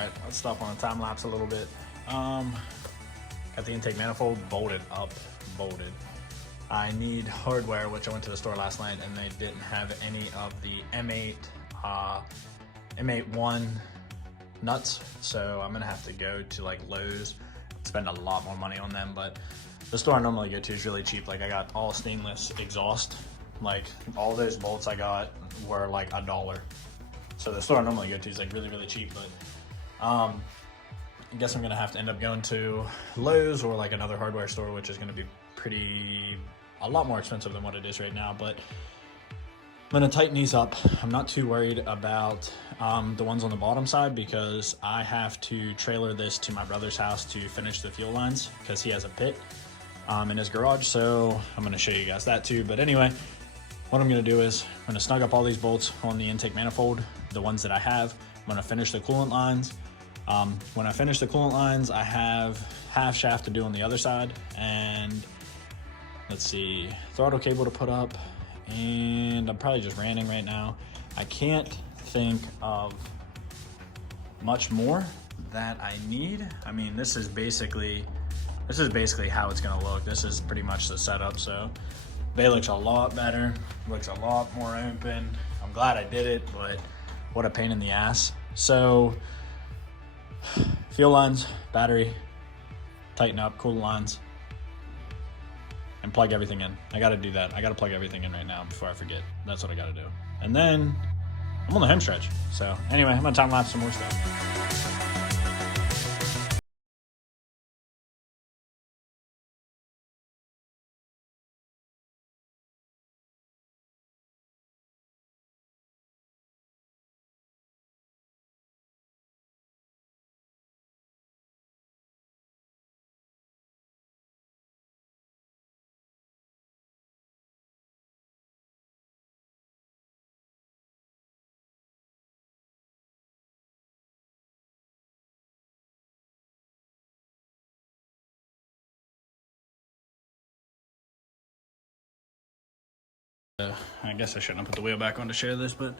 right, let's stop on the time lapse a little bit. Got the intake manifold bolted up, bolted. I need hardware, which I went to the store last night and they didn't have any of the M8-1 nuts. So I'm gonna have to go to like Lowe's, spend a lot more money on them, but the store I normally go to is really cheap. Like I got all stainless exhaust. Like all those bolts I got were like $1. So the store I normally go to is like really, really cheap, but I guess I'm gonna have to end up going to Lowe's or like another hardware store, which is gonna be a lot more expensive than what it is right now. But I'm gonna tighten these up. I'm not too worried about the ones on the bottom side because I have to trailer this to my brother's house to finish the fuel lines because he has a pit in his garage. So I'm gonna show you guys that too. But anyway, what I'm gonna do is I'm gonna snug up all these bolts on the intake manifold, the ones that I have. I'm gonna finish the coolant lines. When I finish the coolant lines, I have half shaft to do on the other side, and let's see, throttle cable to put up, and I'm probably just ranting right now. I can't think of much more that I need. I mean, this is basically how it's gonna look. This is pretty much the setup. So bay looks a lot better, looks a lot more open. I'm glad I did it, but what a pain in the ass. So fuel lines, battery, tighten up, coolant lines, and plug everything in. I gotta do that. I gotta plug everything in right now before I forget. That's what I gotta do. And then I'm on the home stretch. So anyway, I'm gonna time lapse some more stuff. I guess I shouldn't have put the wheel back on to share this, but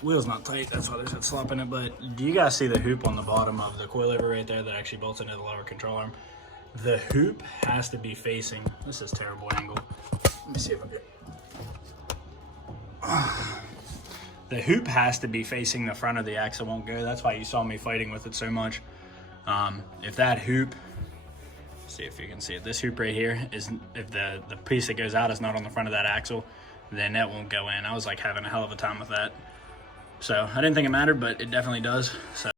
wheel's not tight, that's why there's that slop in it. But do you guys see the hoop on the bottom of the coilover right there that actually bolts into the lower control arm? The hoop has to be facing, this is terrible angle. Let me see if I can. The hoop has to be facing the front of the axle, won't go. That's why you saw me fighting with it so much. If that hoop, see if you can see it, this hoop right here is, if the piece that goes out is not on the front of that axle, then that won't go in. I was like having a hell of a time with that. So I didn't think it mattered, but it definitely does. So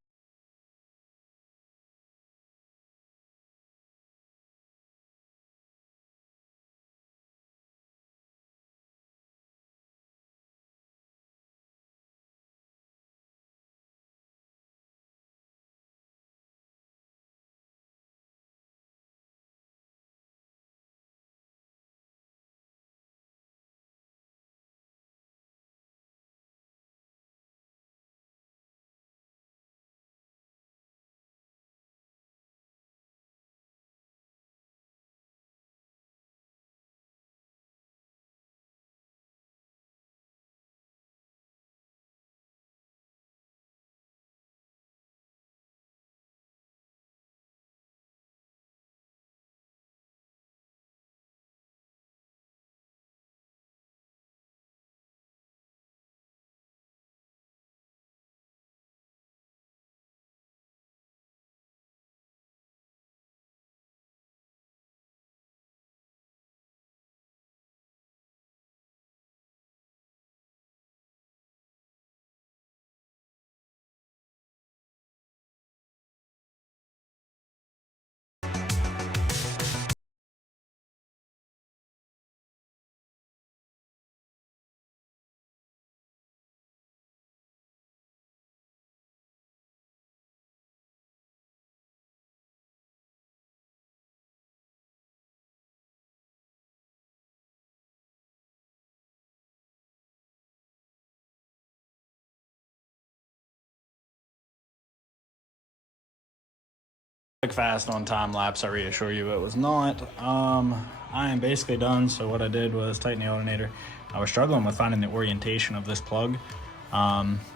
quick fast on time lapse, I reassure you it was not. I am basically done. So what I did was tighten the alternator. I was struggling with finding the orientation of this plug.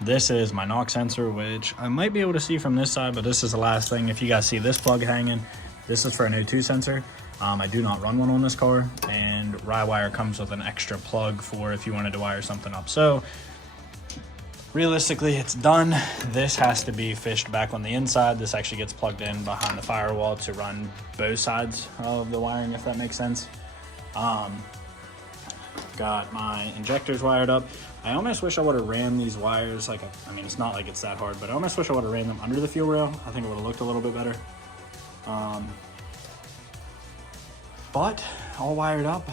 This is my knock sensor, which I might be able to see from this side, but this is the last thing. If you guys see this plug hanging, this is for an O2 sensor. I do not run one on this car, and RyeWire comes with an extra plug for if you wanted to wire something up. So realistically, it's done. This has to be fished back on the inside. This actually gets plugged in behind the firewall to run both sides of the wiring, if that makes sense. Got my injectors wired up. I almost wish I would have ran these wires like, I mean, it's not like it's that hard, but I almost wish I would have ran them under the fuel rail. I think it would have looked a little bit better. But all wired up.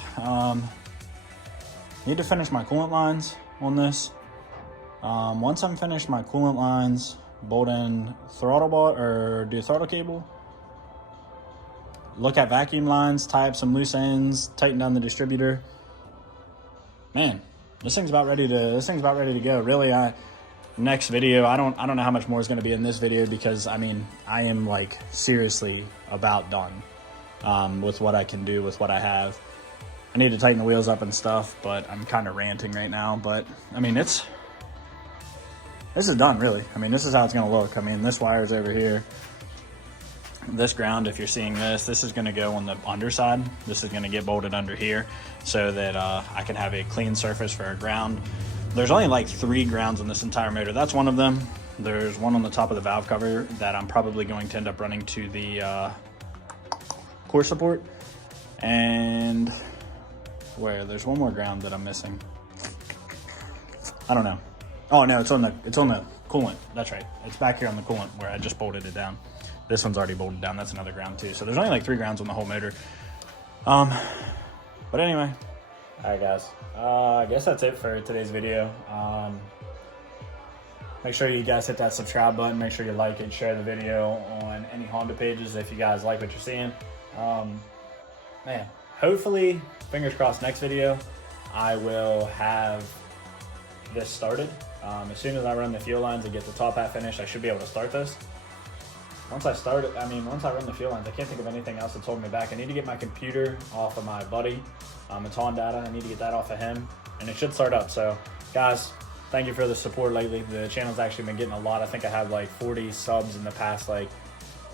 Need to finish my coolant lines on this. Once I'm finished my coolant lines, bolt in throttle bar or do throttle cable. Look at vacuum lines, tie up some loose ends, tighten down the distributor. Man, this thing's about ready to go. Really, next video, I don't know how much more is going to be in this video, because I mean, I am like seriously about done with what I can do with what I have. I need to tighten the wheels up and stuff, but I'm kind of ranting right now. But I mean, this is done, really. I mean, this is how it's going to look. I mean, this wire's over here. This ground, if you're seeing this is going to go on the underside. This is going to get bolted under here so that I can have a clean surface for a ground. There's only like 3 grounds on this entire motor. That's one of them. There's one on the top of the valve cover that I'm probably going to end up running to the core support. And there's one more ground that I'm missing. I don't know. Oh no, it's on the coolant. That's right. It's back here on the coolant where I just bolted it down. This one's already bolted down. That's another ground too. So there's only like 3 grounds on the whole motor. But anyway, all right guys, I guess that's it for today's video. Make sure you guys hit that subscribe button. Make sure you like it, share the video on any Honda pages if you guys like what you're seeing. Man, hopefully, fingers crossed, next video I will have this started. As soon as I run the fuel lines and get the top half finished, I should be able to start this. Once I run the fuel lines, I can't think of anything else that's holding me back. I need to get my computer off of my buddy. It's on data. I need to get that off of him, and it should start up. So, guys, thank you for the support lately. The channel's actually been getting a lot. I think I have like 40 subs in the past like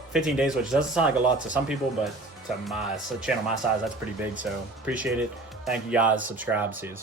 15 days, which doesn't sound like a lot to some people, but to my channel my size, that's pretty big. So, appreciate it. Thank you, guys. Subscribe. See you.